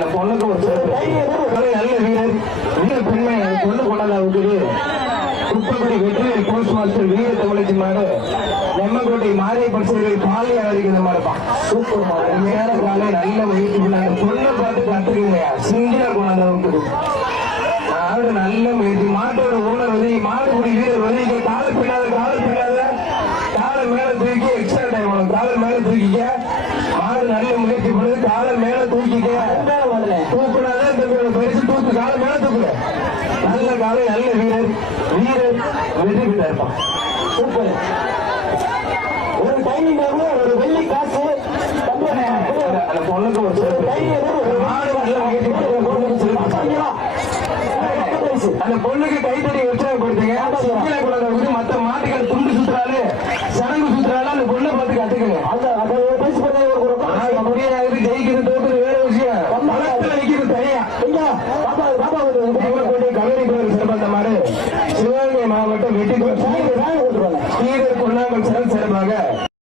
அந்த பொண்ணுக்கு ஒரு நல்ல வீரர் வீர பெண்மை பொண்ணு கொண்டாந்து குப்பக்குடி வெற்றிவேல் போஸ்ட் மாஸ்டர் வீர தமிழச்சி மாடு எம்மக்கோட்டை மாறிய பரிசுகளில் பாலி அடிக்கிற மாதிரிப்பான் சூப்பர் மாடு நேர காலை நல்ல முயற்சி பண்ணாங்க பொண்ணை பார்த்து கத்துக்குங்க சிங்கிளா கொண்டாந்து ஆடு நல்ல முயற்சி மாட்டோட ஓனர் வந்து மாடுபடி வீரர் வந்து இங்க காலை பின்னாத காலை மேல தூக்கி எக்ஸ்ட்ரா டைம் வரும் காலை மேல தூக்கிக்க மாடு நல்ல முயற்சி பண்ணுது காலை மேல தூக்கிக்க தூக்குனாதான் தம்பியோட பரிசு தூக்கு காலை மேல தூக்குல நல்ல காலை நல்ல வீரர் வெற்றி பெற்றா இருப்பான் சூப்பர் ஒரு டைமிங் ஒரு வெள்ளி காசு அந்த பொண்ணுக்கு ஒரு மாடு நல்ல முயற்சி அந்த பொண்ணுக்கு கைத்தறி உற்சாகப்படுத்துங்க மத்த மாட்டுகள் துண்டு சுத்துறாரு சடங்கு சுத்துறாரு அந்த பொண்ணை பார்த்து கத்துக்குங்க முடியாது ஜெயிக்கிறது தோக்குது வேற விஷயம் நிக்கிறது தனியா கல்லூரி சிறப்பாக மாறு சிவகங்கை மாவட்டம் வெட்டி பொன்னாங்கல் சிறப்பாக